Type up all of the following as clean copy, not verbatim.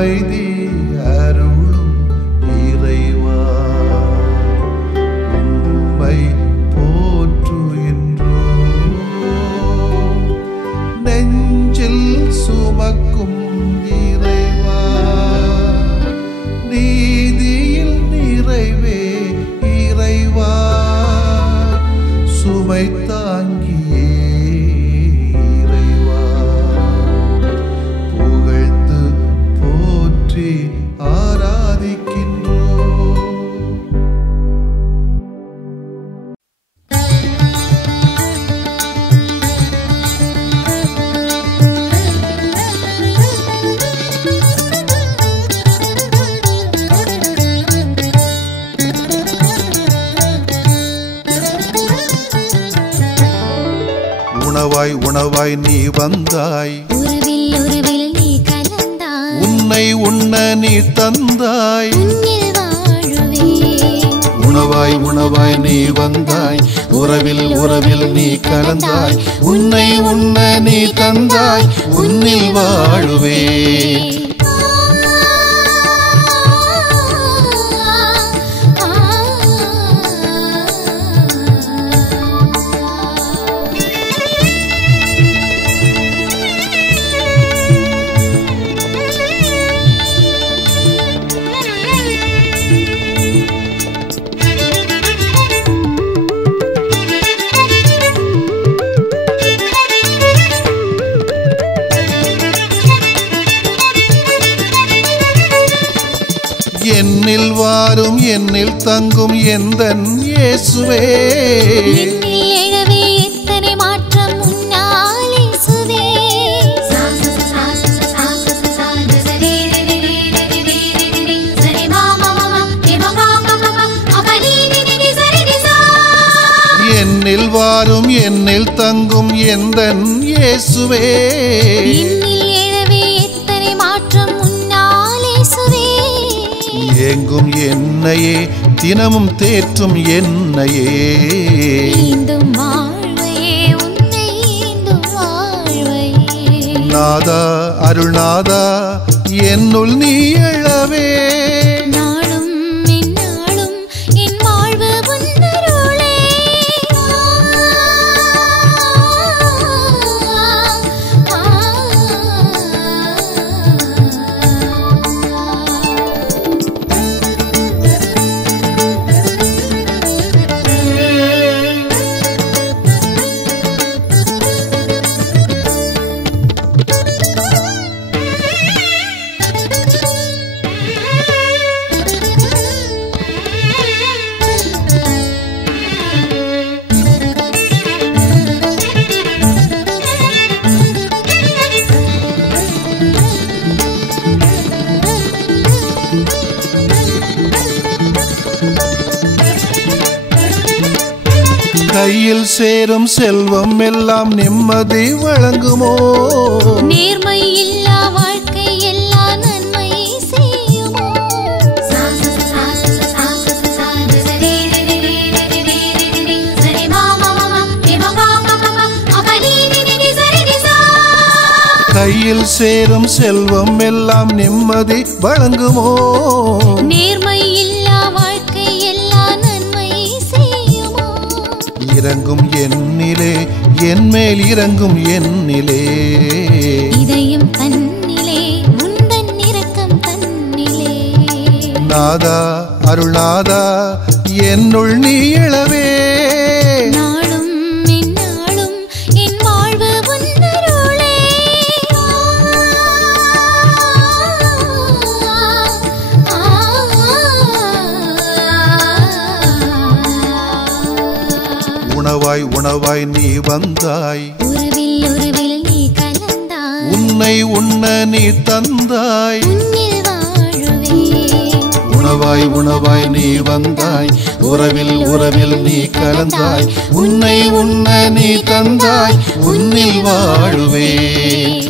அமைதி அருளும் இறைவா உம்மை போற்றுகின்றோம். நெஞ்சில் சுமக்கும் இறைவா நீதியில் நிறைவே இறைவா சுமை தாங்கியே இறைவா புகழ்ந்து போற்றி ஆராதிக்கின்றோம். உணவாய் உணவாய் நீ வந்தாய், உறவில் உறவில் நீ கலந்தாய், உன்னை உண்ண நீ தந்தாய், உன்னில் வாழுவேன். உணவாய் உணவாய் நீ வந்தாய், உறவில் உறவில் நீ கலந்தாய், உன்னை உண்ண நீ தந்தாய், உன்னில் வாழுவேன். என்னில் வாரும் என்னில் தங்கும் எந்தன் இயேசுவே, என்னில் எழவே எத்தனை மாற்றம் உன்னால் இயேசுவே. என்னில் வாரும் என்னில் தங்கும் எந்தன் இயேசுவே, என்னில் எழவே எத்தனை மாற்றம் உன்னால் இயேசுவே. எங்கும் என்னையே தினமும் தேற்றும் என்னையே, ஈந்தும் வாழ்வையே உன்னை ஈந்தும் வாழ்வையே. நாதா அருள்நாதா என்னுள் நீ எழவே, நாளும் எந்நாளும் என் வாழ்வு உன்னருளே. கையில் சேரும் செல்வம் எல்லாம் நிம்மதி வழங்குமோ, நேர்மை இல்லா வாழ்க்கை எல்லா நன்மை செய்யுமோ. கையில் சேரும் செல்வம் எல்லாம் நிம்மதி வழங்குமோ, நேர்மை இல்லா வாழ்க்கை எல்லா நன்மை செய்யுமோ. இறங்கும் என்னிலே என்மேல் இறங்கும் என்னிலே, இதயம் தன்னிலே உந்தன் இரக்கம் தன்னிலே. நாதா அருள்நாதா என்னுள் நீ எழவே, நாளும் எந்நாளும் என் வாழ்வு உன்னருளே. உணவாய் உணவாய் நீ வந்தாய், உறவில் உறவில் நீ கலந்தாய், உன்னை உண்ண நீ தந்தாய், உன்னில் வாழுவேன். உணவாய் உணவாய் நீ வந்தாய், உறவில் உறவில் நீ கலந்தாய், உன்னை உண்ண நீ தந்தாய், உன்னில் வாழுவேன்.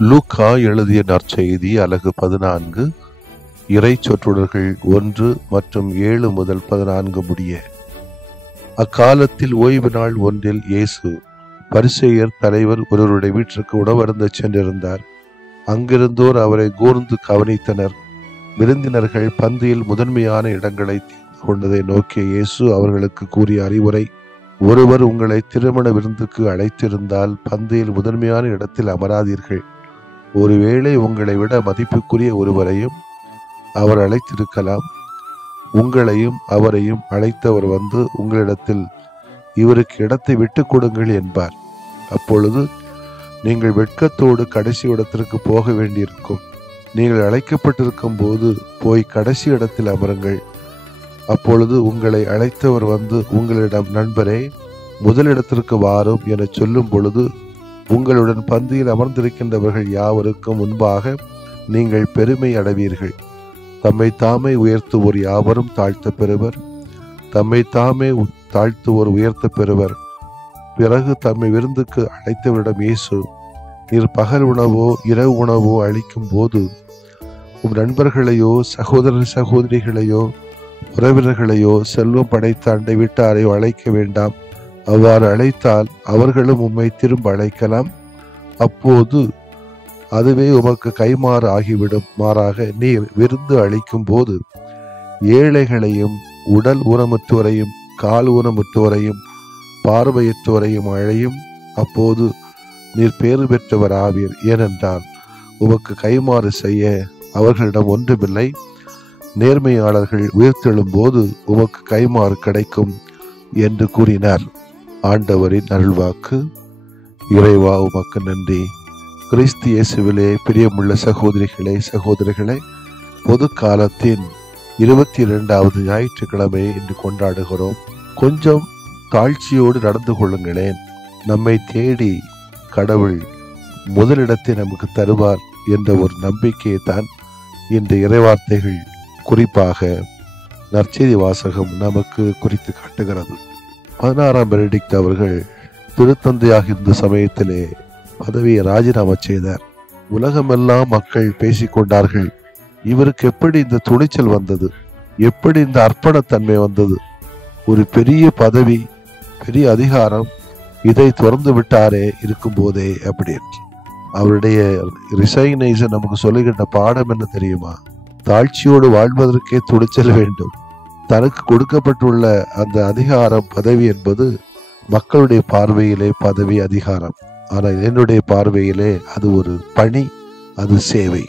லூக்கா எழுதிய நற்செய்தி அலகு 14 இறை சொற்றொடர்கள் 1 மற்றும் 7 முதல் 14 முடிய. அக்காலத்தில் ஓய்வு நாள் ஒன்றில் இயேசு பரிசேயர் தலைவர் ஒருவருடைய வீட்டிற்கு உணவருந்த சென்றிருந்தார். அங்கிருந்தோர் அவரை கூர்ந்து கவனித்தனர். விருந்தினர்கள் பந்தியில் முதன்மையான இடங்களை தேர்ந்து கொண்டதை நோக்கிய இயேசு அவர்களுக்கு கூறிய அறிவுரை: ஒருவர் உங்களை திருமண விருந்துக்கு அழைத்திருந்தால் பந்தியில் முதன்மையான இடத்தில் அமராதீர்கள். ஒருவேளை உங்களை விட மதிப்புக்குரிய ஒருவரையும் அவர் அழைத்திருக்கலாம். உங்களையும் அவரையும் அழைத்தவர் வந்து உங்களிடத்தில் இவருக்கு இடத்தை விட்டுக் கொடுங்கள் என்பார். அப்பொழுது நீங்கள் வெட்கத்தோடு கடைசி இடத்திற்கு போக வேண்டியிருக்கும். நீங்கள் அழைக்கப்பட்டிருக்கும் போது போய் கடைசி இடத்தில் அமருங்கள். அப்பொழுது உங்களை அழைத்தவர் வந்து உங்களிடம், நண்பரே, முதலிடத்திற்கு வாரும் என சொல்லும் பொழுது உங்களுடன் பந்தியில் அமர்ந்திருக்கின்றவர்கள் யாவருக்கும் முன்பாக நீங்கள் பெருமை அடைவீர்கள். தம்மை தாமே உயர்த்துவோர் யாவரும் தாழ்த்த பெறுவர், தம்மை தாமே தாழ்த்துவோர் உயர்த்த பெறுவர். பிறகு தம்மை விருந்துக்கு அழைத்தவரிடம் இயேசு, நீர் பகல் உணவோ இரவு உணவோ அளிக்கும் போது உம் நண்பர்களையோ சகோதர சகோதரிகளையோ உறவினர்களையோ செல்வம் படைத்த அண்டை வீட்டாரையோ அழைக்க வேண்டாம். அவ்வாறு அழைத்தால் அவர்களும் உம்மை திரும்ப அழைக்கலாம். அப்போது அதுவே உமக்கு கைமாறு ஆகிவிடும். மாறாக நீர் விருந்து அளிக்கும் போது ஏழைகளையும் உடல் ஊனமுற்றோரையும் கால் ஊனமுற்றோரையும் பார்வையற்றோரையும் அழையும். அப்போது நீர் பேறு பெற்றவர் ஆவீர். ஏனென்றால் உமக்கு கைமாறு செய்ய அவர்களிடம் ஒன்றுமில்லை. நேர்மையாளர்கள் உயிர்த்தெழும் போது உமக்கு கைமாறு கிடைக்கும் என்று கூறினார். ஆண்டவரின் அருள்வாக்கு. இறைவா, உமக்கு நன்றி. கிறிஸ்து இயேசுவிலே பிரியமுள்ள சகோதரிகளே சகோதரிகளே, பொது காலத்தின் 22வது ஞாயிற்றுக்கிழமை இன்று கொண்டாடுகிறோம். கொஞ்சம் தாழ்ச்சியோடு நடந்து கொள்ளுங்களேன். நம்மை தேடி கடவுள் முதலிடத்தை நமக்கு தருவார் என்ற ஒரு நம்பிக்கையை தான் இந்த இறைவார்த்தைகள், குறிப்பாக நற்செய்தி வாசகம் நமக்கு குறித்து காட்டுகிறது. 16ஆம் பெனடிக்ட் அவர்கள் திருத்தந்தையாக இருந்த சமயத்திலே பதவியை ராஜினாமா செய்தார். உலகமெல்லாம் மக்கள் பேசிக்கொண்டார்கள், இவருக்கு எப்படி இந்த துணிச்சல் வந்தது, எப்படி இந்த அர்ப்பணத்தன்மை வந்தது, ஒரு பெரிய பதவி, பெரிய அதிகாரம், இதை திறந்து விட்டாரே இருக்கும் போதே அப்படின்னு. அவருடைய ரிசைனேஷன் நமக்கு சொல்லுகின்ற பாடம் என்ன தெரியுமா? தாழ்ச்சியோடு வாழ்வதற்கே துணிச்சல் வேண்டும். தனக்கு கொடுக்கப்பட்டுள்ள அந்த அதிகாரம், பதவி என்பது மக்களுடைய பார்வையிலே பதவி, அதிகாரம். ஆனால் என்னுடைய பார்வையிலே அது ஒரு பணி, அது சேவை.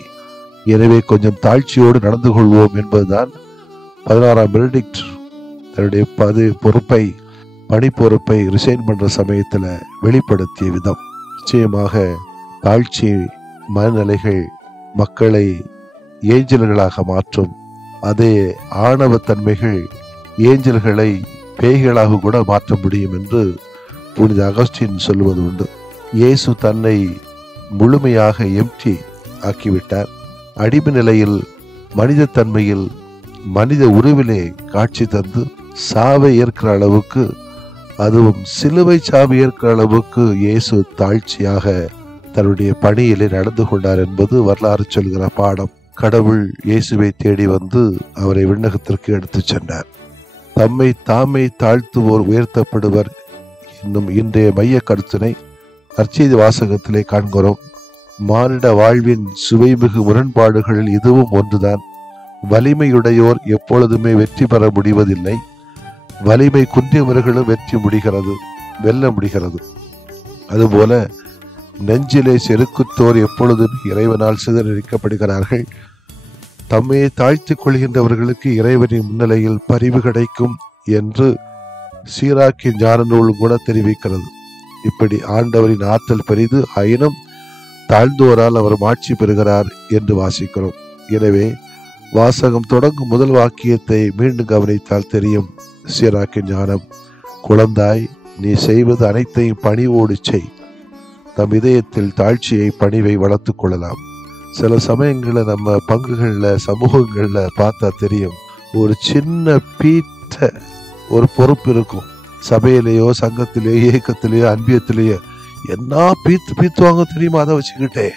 எனவே கொஞ்சம் தாழ்ச்சியோடு நடந்து கொள்வோம் என்பதுதான் 16ஆம் பெனடிக்ட் தன்னுடைய பொறுப்பை, பணி பொறுப்பை ரிசைன் பண்ற சமயத்துல வெளிப்படுத்திய விதம். நிச்சயமாக தாழ்ச்சி மனநிலைகள் மக்களை ஏஞ்சல்களாக மாற்றும். அதே ஆணவத்தன்மைகள் ஏஞ்சல்களை பேய்களாக கூட மாற்ற முடியும் என்று புனித அகஸ்டின் சொல்வது உண்டு. இயேசு தன்னை முழுமையாக எம்டி ஆக்கிவிட்டார். அடிமை நிலையில் மனித தன்மையில் மனித உருவிலே காட்சி தந்து சாவை ஏற்கிற அளவுக்கு, அதுவும் சிலுவை சாவை ஏற்கிற அளவுக்கு இயேசு தாழ்ச்சியாக தன்னுடைய பணியிலே நடந்து கொண்டார் என்பது வரலாறு சொல்கிற பாடம். கடவுள் இயேசுவை தேடி வந்து அவரை விண்ணகத்திற்கு எடுத்து சென்றார். தம்மை தாமே தாழ்த்துவோர் உயர்த்தப்படுவர் என்னும் இன்றைய மைய கருத்தினை நற்செய்தி வாசகத்திலே காண்கிறோம். மானிட வாழ்வின் சுவைமிகு முரண்பாடுகளில் இதுவும் ஒன்றுதான். வலிமையுடையோர் எப்பொழுதுமே வெற்றி பெற முடிவதில்லை. வலிமை குன்றியவர்களும் வெல்ல முடிகிறது. அதுபோல நெஞ்சிலே செருக்குத்தோர் எப்பொழுதும் இறைவனால் சிதறடிக்கப்படுகிறார்கள். தம்மையை தாழ்த்திக் கொள்கின்றவர்களுக்கு இறைவனின் முன்னிலையில் பரிவு கிடைக்கும் என்று சீராக்கின் ஞான நூல் கூட தெரிவிக்கிறது. இப்படி ஆண்டவரின் ஆற்றல் பெரிது, ஆயினும் தாழ்ந்தோரால் அவர் மாட்சி பெறுகிறார் என்று வாசிக்கிறோம். எனவே வாசகம் தொடங்கும் முதல் வாக்கியத்தை மீண்டும் கவனித்தால் தெரியும். சீராக்கின் ஞானம், குழந்தாய், நீ செய்வது அனைத்தையும் பணிவோடு செய். தம் இதயத்தில் தாழ்ச்சியை, பணிவை வளர்த்து கொள்ளலாம். சில சமயங்களில் நம்ம பங்குகளில், சமூகங்களில் பார்த்தா தெரியும், ஒரு சின்ன பீட்ட ஒரு பொறுப்பு இருக்கும். சபையிலேயோ சங்கத்திலேயோ இயக்கத்திலேயோ அன்பியத்திலேயோ என்ன பீத்துவாங்க தெரியுமா? அதை வச்சுக்கிட்டே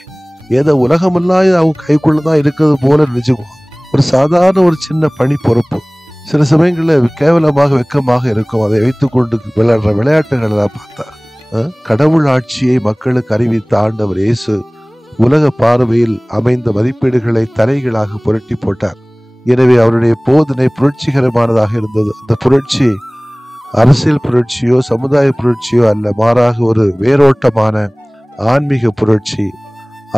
ஏதோ உலகமெல்லாம் அவங்க கைக்குள்ளதான் இருக்கிறது போல நினைச்சுக்குவோம். ஒரு சாதாரண ஒரு சின்ன பணி பொறுப்பு சில சமயங்களில் கேவலமாக வெக்கமாக இருக்கும். அதை வைத்துக்கொண்டு விளையாடுற விளையாட்டுகளை தான் பார்த்தா கடவுள் ஆட்சியை மக்களுக்கு அறிவித்த ஆண்டவர் இயேசு உலக பார்வையில் அமைந்த மதிப்பீடுகளை தலைகளாக புரட்டி போட்டார். எனவே அவருடைய போதனை புரட்சிகரமானதாக இருந்தது. அந்த புரட்சி அரசியல் புரட்சியோ சமுதாய புரட்சியோ அல்ல, மாறாக ஒரு வேரோட்டமான ஆன்மீக புரட்சி.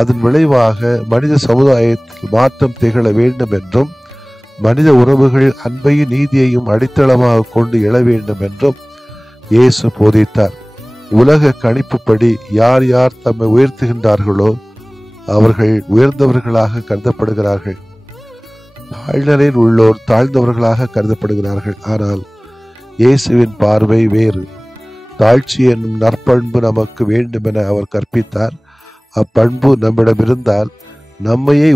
அதன் விளைவாக மனித சமுதாயத்தில் மாற்றம் திகழ வேண்டும் என்றும் மனித உறவுகள் அன்பையும் நீதியையும் அடித்தளமாக கொண்டு எழ வேண்டும் என்றும் இயேசு போதித்தார். உலக கணிப்புப்படி யார் யார் தம்மை உயர்த்துகின்றார்களோ அவர்கள் உயர்ந்தவர்களாக கருதப்படுகிறார்கள். தாழ்நிலையில் உள்ளோர் தாழ்ந்தவர்களாக கருதப்படுகிறார்கள். ஆனால் இயேசுவின் பார்வை வேறு. தாழ்ச்சி என்னும் நற்பண்பு நமக்கு வேண்டும் என அவர் கற்பித்தார். அப்பண்பு நம்மிடம் இருந்தால் நம்மையே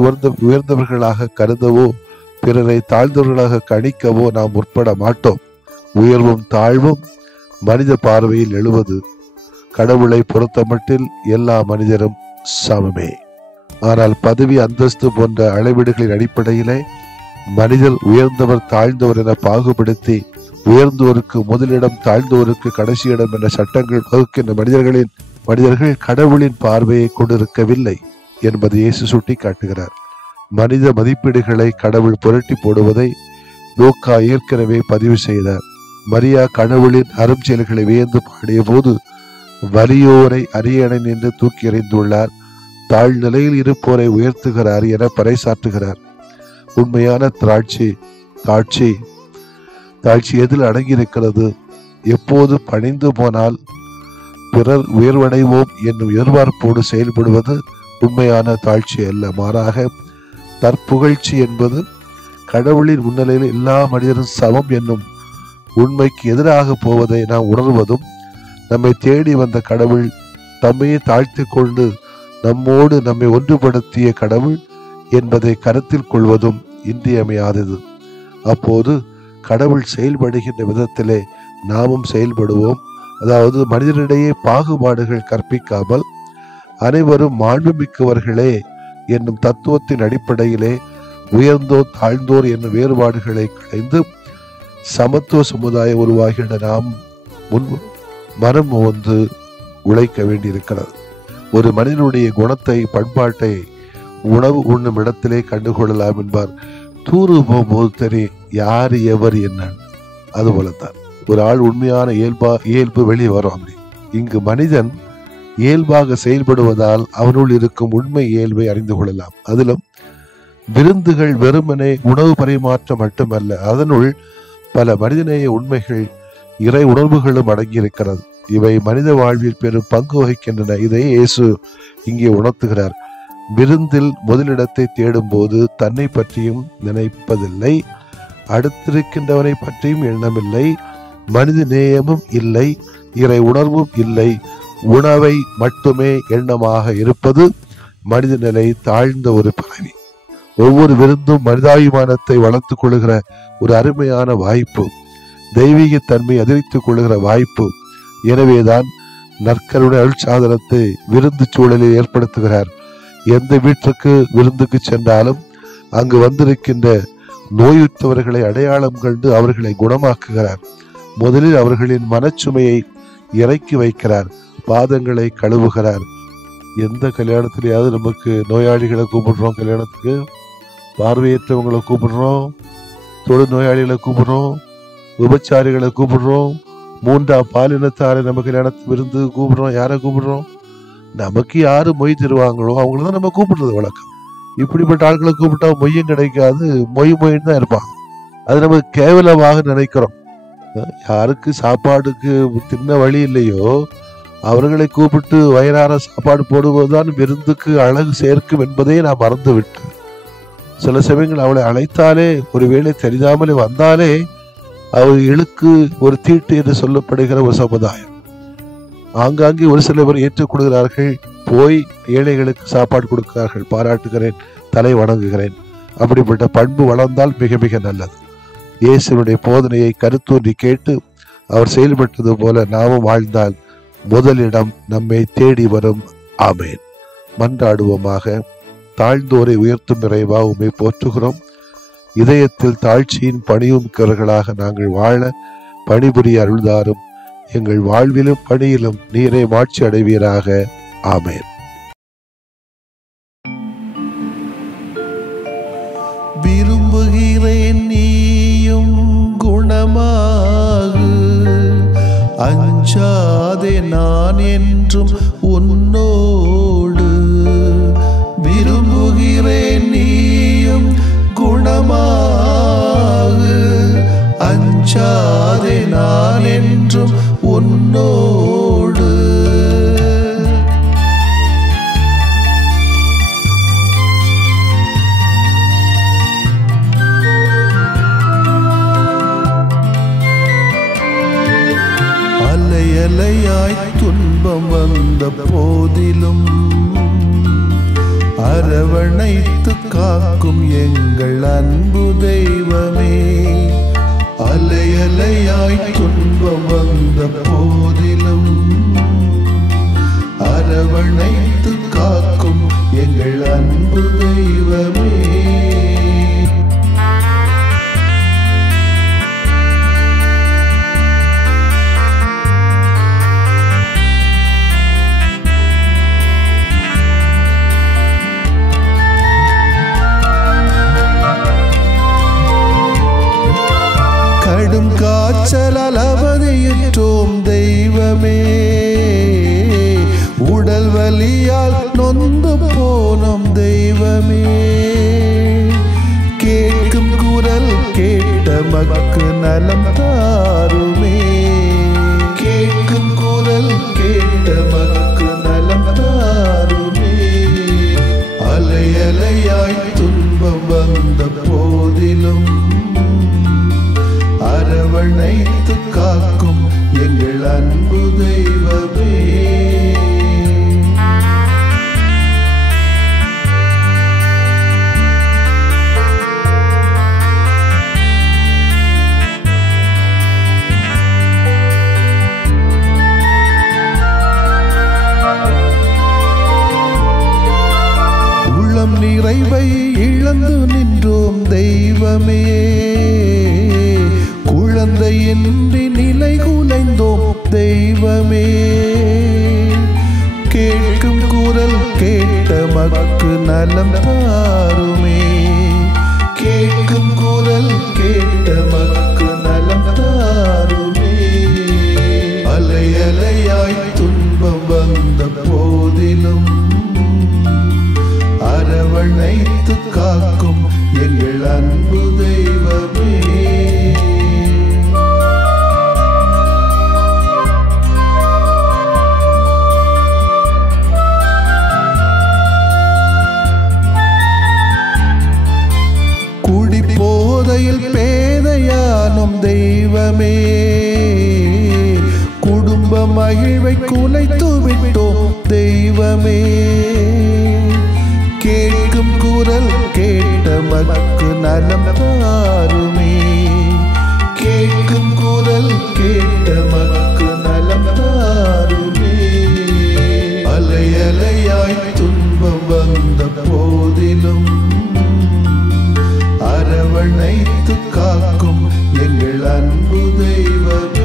உயர்ந்தவர்களாக கருதவோ பிறரை தாழ்ந்தவர்களாக கணிக்கவோ நாம் முற்பட மாட்டோம். உயர்வும் தாழ்வும் மனித பார்வையில் எழுவது. கடவுளை பொறுத்தமட்டில் எல்லா மனிதரும் சமமே. ஆனால் பதவி அந்தஸ்து போன்ற அளவீடுகளின் அடிப்படையிலே மனிதர் உயர்ந்தவர் தாழ்ந்தவர் என பாகுபடுத்தி உயர்ந்தோருக்கு முதலிடம் தாழ்ந்தோருக்கு கடைசி இடம் என்ற சட்டங்கள் வகுக்கின்ற மனிதர்கள் கடவுளின் பார்வையை கொண்டிருக்கவில்லை என்பதை இயேசு சுட்டி காட்டுகிறார். மனித மதிப்பீடுகளை கடவுள் புரட்டி போடுவதை லூக்கா ஏற்கனவே பதிவு செய்தார். மரியா கடவுளின் அரும் செயல்களை வியந்து பாடிய போது வலியோரை அரியணை நின்று தூக்கி எறிந்துள்ளார், தாழ்நிலையில் இருப்போரை உயர்த்துகிறார் என பறைசாற்றுகிறார். உண்மையான தாட்சி எதில் அடங்கியிருக்கிறது? எப்போது பணிந்து போனால் பிறர் உயர்வடைவோம் என்னும் எதிர்பார்ப்போடு செயல்படுவது உண்மையான தாழ்ச்சி அல்ல. மாறாக தற்புகழ்ச்சி என்பது கடவுளின் முன்னிலையில் எல்லா மனிதரும் சமம் என்னும் உண்மைக்கு எதிராக போவதை நாம் உணர்வதும், நம்மை தேடி வந்த கடவுள் தம்மையே தாழ்த்தி கொண்டு நம்மோடு நம்மை ஒன்றுபடுத்திய கடவுள் என்பதை கருத்தில் கொள்வதும் இன்றியமையாதது. அப்போது கடவுள் செயல்படுகின்ற விதத்திலே நாமும் செயல்படுவோம். அதாவது மனிதனிடையே பாகுபாடுகள் கற்பிக்காமல் அனைவரும் மாண்புமிக்கவர்களே என்னும் தத்துவத்தின் அடிப்படையிலே உயர்ந்தோர் தாழ்ந்தோர் என்னும் வேறுபாடுகளை களைந்து சமத்துவ சமுதாயம் உருவாகின்ற நாம் மனம் வந்து உழைக்க வேண்டியிருக்கிறது. ஒரு மனிதனுடைய குணத்தை பண்பாட்டை உணவு உண்ணும் இடத்திலே கண்டுகொள்ளலாம் என்பார். தூறு போகும்போது தெரியும் யார் எவர் என்னன்னு. அதுபோலத்தான் ஒரு ஆள் உண்மையான இயல்பு வெளியே வரும். அப்படி இங்கு மனிதன் இயல்பாக செயல்படுவதால் அவனுள் இருக்கும் உண்மை இயல்பை அறிந்து கொள்ளலாம். அதிலும் விருந்துகள் வெறுமனே உணவு பரிமாற்றம் மட்டுமல்ல, அதனுள் பல மனிதநேய உண்மைகள் இறை உணர்வுகளும் அடங்கியிருக்கிறது. இவை மனித வாழ்வில் பெரும் பங்கு வகிக்கின்றன. இதை இயேசு இங்கே உணர்த்துகிறார். விருந்தில் முதலிடத்தை தேடும் போது தன்னை பற்றியும் நினைப்பதில்லை, அடுத்திருக்கின்றவனை பற்றியும் எண்ணமில்லை, மனித நேயமும் இல்லை, இறை உணர்வும் இல்லை, உணவை மட்டுமே எண்ணமாக இருப்பது மனித நிலை தாழ்ந்த ஒரு பிறவி. ஒவ்வொரு விருந்தும் மனிதாபிமானத்தை வளர்த்துக் கொள்ளுகிற ஒரு அருமையான வாய்ப்பு, தெய்வீக தன்மை அதிகரித்துக் கொள்ளுகிற வாய்ப்பு. எனவேதான் நற்கருணை அருட்சாதனத்தை விருந்து சூழலில் ஏற்படுத்துகிறார். எந்த வீட்டிற்கு விருந்துக்கு சென்றாலும் அங்கு வந்திருக்கின்ற நோயுற்றவர்களை அடையாளம் கண்டு அவர்களை குணமாக்குகிறார். முதலில் அவர்களின் மனச்சுமையை இறக்கி வைக்கிறார், பாதங்களை கழுவுகிறார். எந்த கல்யாணத்திலேயாவது நமக்கு நோயாளிகளை கூப்பிடுறோம், கல்யாணத்துக்கு பார்வையற்றவங்களை கூப்பிடுறோம், தொழு நோயாளிகளை கூப்பிடுறோம், விபச்சாரிகளை கூப்பிடுறோம், மூன்றாம் பாலினத்தாரை நம்ம கல்யாணத்து விருந்து கூப்பிடுறோம். யாரை கூப்பிடுறோம்? நமக்கு யாரு மொய் தருவாங்களோ அவங்கள தான் நம்ம கூப்பிடுறது வழக்கம். இப்படிப்பட்ட ஆட்களை கூப்பிட்டா மொய்யும் கிடைக்காது, மொயின்னு தான் இருப்பாங்க. அது நமக்கு கேவலமாக நினைக்கிறோம். யாருக்கு சாப்பாடுக்கு தின்ன வழி இல்லையோ அவர்களை கூப்பிட்டு வயிறார சாப்பாடு போடுவதுதான் விருந்துக்கு அழகு சேர்க்கும் என்பதை நான் மறந்து விட்டேன். சில சமயங்கள் அவளை அழைத்தாலே, ஒருவேளை தெரியாமலே வந்தாலே அவர்களுக்கு ஒரு தீட்டு என்று சொல்லப்படுகிற ஒரு சமுதாயம். ஆங்காங்கே ஒரு சில பேர் ஏற்றுக்கொள்கிறார்கள், போய் ஏழைகளுக்கு சாப்பாடு கொடுக்கிறார்கள், பாராட்டுகிறேன், தலை வணங்குகிறேன். அப்படிப்பட்ட பண்பு வளர்ந்தால் மிக மிக நல்லது. இயேசுனுடைய போதனையை கருத்தூன்றி கேட்டு அவர் செயல்பட்டது போல நாமும் வாழ்ந்தால் முதலிடம் நம்மை தேடி வரும். ஆமேன். மன்றாடுவோமாக. தாழ்ந்தோரை உயர்த்தும் இறைவா, உம்மை போற்றுகிறோம். இதயத்தில் தாழ்ச்சியின் பணியுமிக்கவர்களாக நாங்கள் வாழ பணிபுரிய அருள்தாரும். எங்கள் வாழ்விலும் பணியிலும் நீரே மாட்சி அடைவீராக. ஆமென். விரும்புகிறேன் நீயும் குணமாகு, அஞ்சாதே நான் என்றும் உன்னோடு. விரும்புகிறேன் நீயும் குணமாகு, அஞ்சாதே நான் என்றும் உன்னோடு. அலையலையாய் துன்பம் வந்த போதிலும் அரவணைத்து காக்கும் எங்கள் அன்பு தெய்வமே. அலையலையாய் துன்பம் வந்த போதிலும் அரவணைத்து காக்கும் எங்கள் அன்பு தெய்வமே. கடும் காய்ச்சலால் அவதியுற்றோம் தெய்வமே, உடல் வலியால் நொந்து போனோம் தெய்வமே. கேட்கும் குரல் கேட்ட மக்கு நலம் தாருமே, கேட்கும் குரல் கேட்ட மக்கு நலம் தாருமே. அலையலையாய் துன்பம் வந்த போதிலும் அரவணைத்து காக்கும் எங்கள் அன்பு தெய்வமே. உள்ளம் நிறைவை இழந்து நின்றோம் தெய்வமே, குழந்தையின்றி நிலை குலைந்தோம் தெய்வமே. கேட்கும் குரல் கேட்ட மக்கு நலம் தாருமே, கேட்கும் குரல் கேட்ட மக்கு நலம் தாருமே. அலையலையாய் துன்பம் வந்த போதிலும் அரவணைத்து காக்கும் எங்கள் அன்பு தெய்வமே. குடிபோதையில் பேதையானும் தெய்வமே, குடும்ப மகிழ்வை குலைத்து விட்டோம் தெய்வமே. கேட்கும் குரல் கேட்ட மக்கு நலம் தாருமே, கேட்கும் குரல் கேட்ட மக்கு நலம் தாருமே. அலையலையாய் துன்பம் வந்த போதிலும் அரவணைத்து காக்கும் எங்கள் அன்பு தெய்வமே.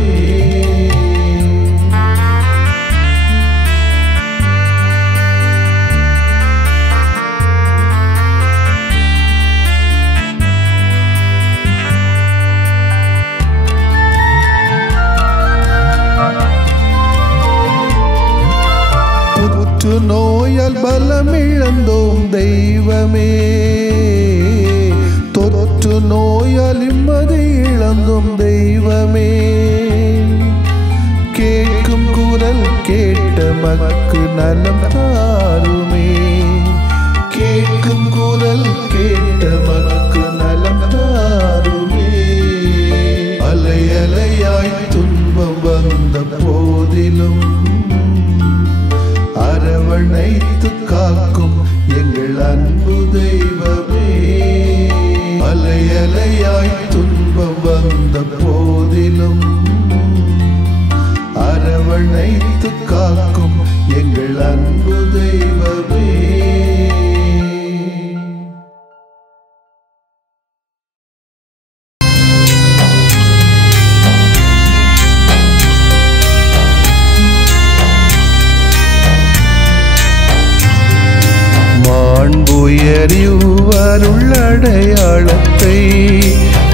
புற்று நோயால் பலம் இழந்தோம் தெய்வமே, தொற்று நோயால் நிம்மதி இழந்தோம் தெய்வமே. கேட்கும் குரல் கேட்ட மக்கு நலம் தாருமே, கேட்கும் குரல் கேட்ட மக்கு நலம் தாருமே. அலையலையாய் துன்பம் வந்த போதிலும் அரவணைத்து காக்கும் எங்கள் அன்பு தெய்வமே. அலையலையாய் துன்பம் வந்த போதிலும் அரவணைத்து காக்கும் எங்கள் அன்பு தெய்வமே.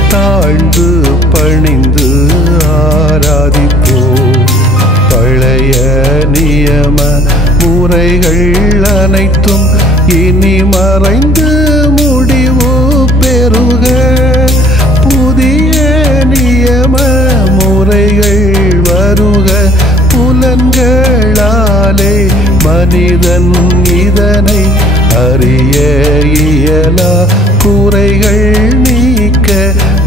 தாழ்ந்து பணிந்து ஆராதிப்போம். பழைய நியம முறைகள் அனைத்தும் இனி மறைந்து முடிவு பெறுக. புதிய நியம முறைகள் வருக. புலன்களாலே மனிதன் இதனை அறிய இயலா. குறைகள் நீக்க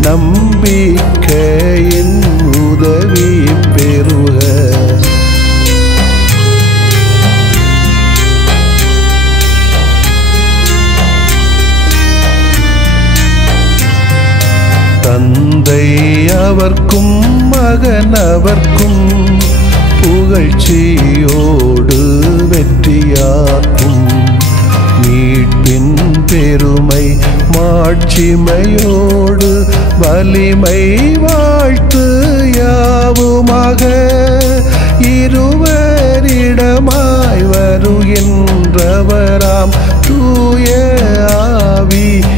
நம்பிக்கையின் உதவி பெறுக. தந்தை அவர்க்கும் மகன் அவர்க்கும் புகழ்ச்சியோடு வெற்றியாக்கும். மீட்பின் பெருமை மாட்சிமையோடு வலிமை வாழ்த்து யாவுமாக. இருவரிடமாய் வருகின்றவராம் தூய ஆவியானவர்க்கும்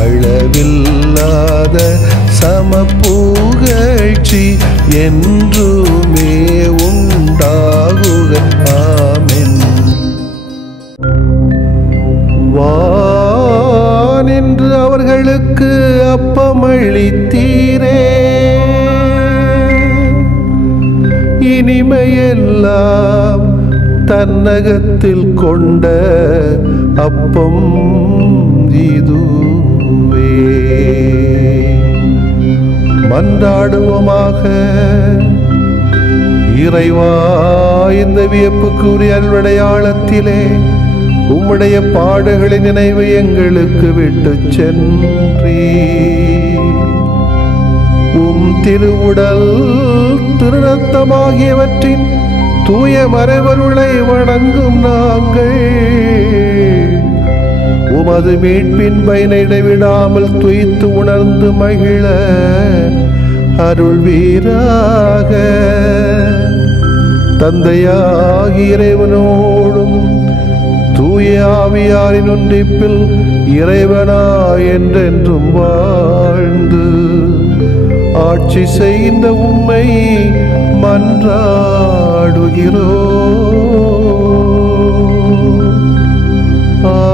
அளவில்லாத சமப்புகழ்ச்சி என்றுமே உண்டாகுக. ஆமென். வானின்று அவர்களுக்கு அப்பமளித்தீரே, இனிமையெல்லாம் தன்னகத்தில் கொண்ட அப்பம் இதுவே. மன்றாடுவோமாக. இறைவா, இந்த வியப்புக்குரிய அருளடையாளத்திலே உம்முடைய பாடுகளின் நினைவு எங்களுக்கு விட்டு சென்றீ. உம் திருவுடல் திருரத்தமாகியவற்றின் தூய மறைபொருளை வணங்கும் நாங்கள் உமது மீட்பின் பயனை இடைவிடாமல் துய்த்து உணர்ந்து மகிழ அருள்வீராக. தந்தையாகிய இறைவனோடும் தூய ஆவியாரின் ஒன்றிப்பில் இறைவனா என்றென்றும் வாழ்ந்து ஆட்சி செய்கின்ற உம்மை மன்றாடுகிறோம். ஆமென்.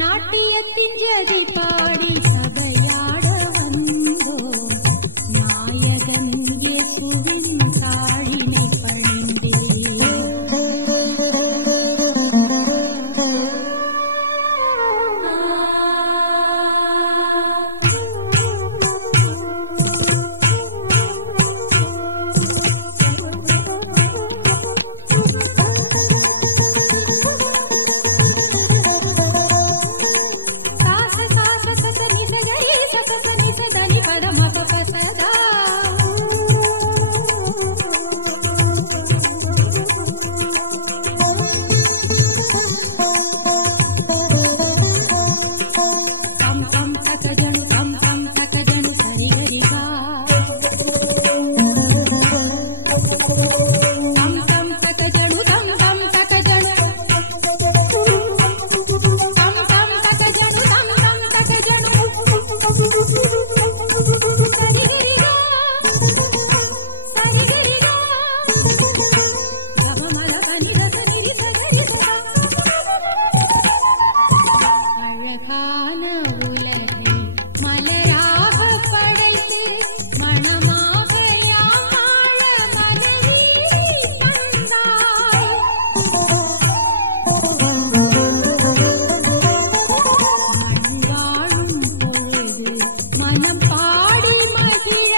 நாட்டியத்தின் ஜதி பாடி சபையாட வந்தோ நாயகன் இயேசுவின் தாழினை பணிந்தே அழகான உலகை மலராக படைத்து மணமாக யாழ மனைவி தந்தாய். மண்வாழும் பொழுது மனம் பாடி மகிழ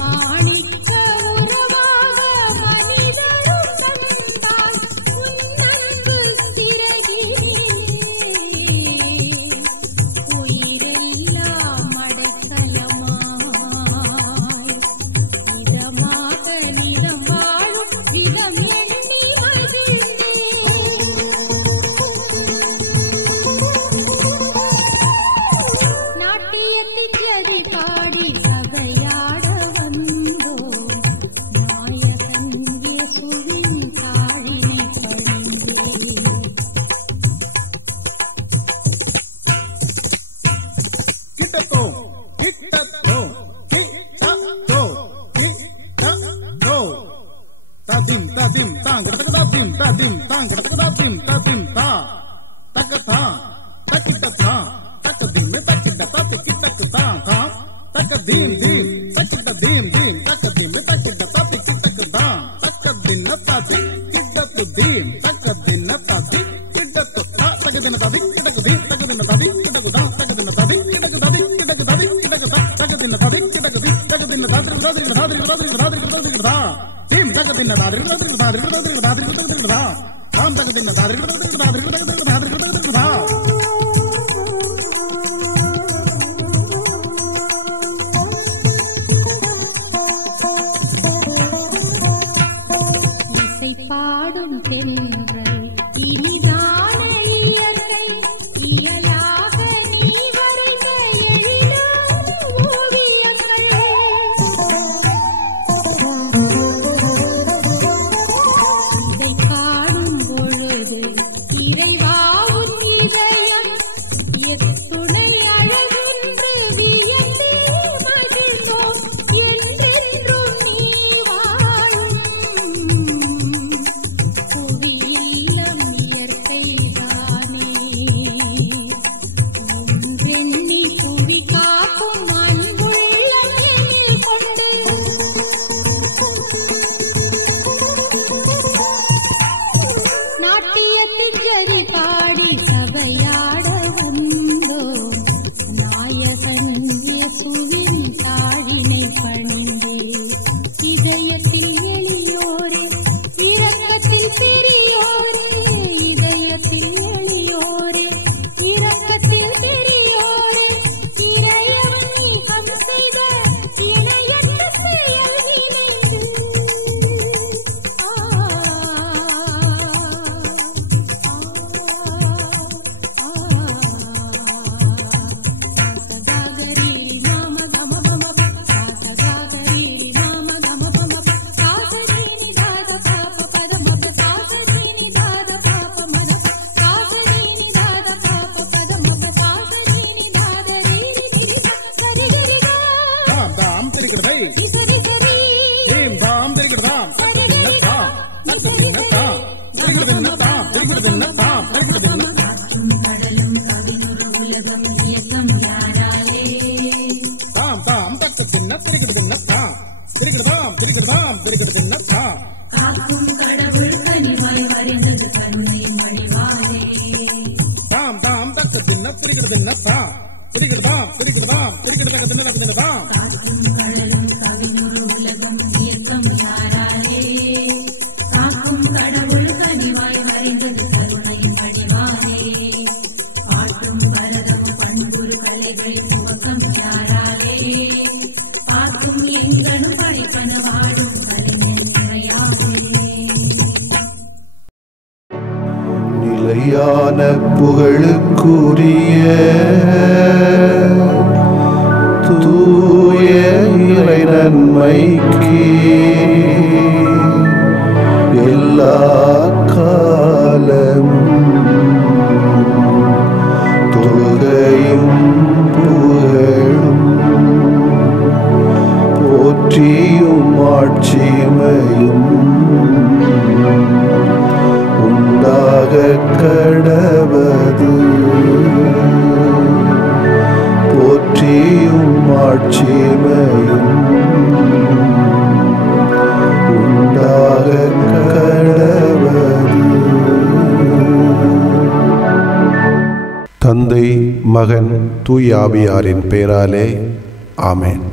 மாணிக்க உறவாக மனிதரும் தந்தாய். உன்னன்பு சிறகினிலே உயிரெல்லாம் அடைக்கலமாய் இதமாக நிறம் வாழும் விதம் எண்ணி மகிழ்ந்தேன். நாட்டியத்தின் ஜதி பாடி சபையாட வந்தோ நாயகன் இயேசுவின் தாழினை பணிந்தே. கிட்டத்தோ கிட்டத்தோ கிட்டத்தோ கிட்டத்தோ ததிம் ததிம் தாங்கடதக ததிம் ததிம் தாங்கடதக ததிம் ததிம் தா தக்கதா தக்கிட்டதா தக்கதிம் தக்கிட்டதா தக்கிட்டதா தா தக்கதீம் தீம் தக்கிட்டதீம் தீம் தக்கதிம் தக்கிட்டதா தக்கிட்டதா தக்கதின்ன ததி கிட்டத்து தீம் தக்கதின்ன ததி கிட்டத்து தா தக்கதின்ன ததி கிட்டகுதி தக்கதின்ன ததி கிட்டகுதா தக்கதின்ன ததி கிட்டகுததி கிட்டகுததி கிட்டகுதா தக்கதின்ன ததி கிட்டகுதி தக்கதின்ன தாத்ரி தாத்ரி தாத்ரி தாத்ரி தாத்ரி தாத்ரி தா தீம் தக்கதின்ன தாத்ரி தாத்ரி தாத்ரி தாத்ரி தாத்ரி தாத்ரி தா தாம் தக்கதின்ன தாத்ரி தாத்ரி தாத்ரி தாத்ரி தாத்ரி தாத்ரி தா. இசை பாடும் தென்றல் இனிதான இயற்கை இயலாக நீ வரைந்த எழிலான ஓவியங்கள். இதை காணும் பொழுது இறைவாவும் இதயம் எத்துணை அழகென்று வியந்தே மகிழ்ந்தோம். என்றென்றும் நீ வாழும் புவியிலம் இயற்கை நிலையான புகழுக்குரிய தூய இறை நன்மைக்கு எல்லா காலமும் தொழுகையும் புகழும் போற்றியும் ஆட்சிமையும் உண்டாக கடவது போற்றியும் ஆட்சிமையும் உண்டாக கடவது. தந்தை மகன் தூய ஆவியாரின் பெயராலே ஆமென்.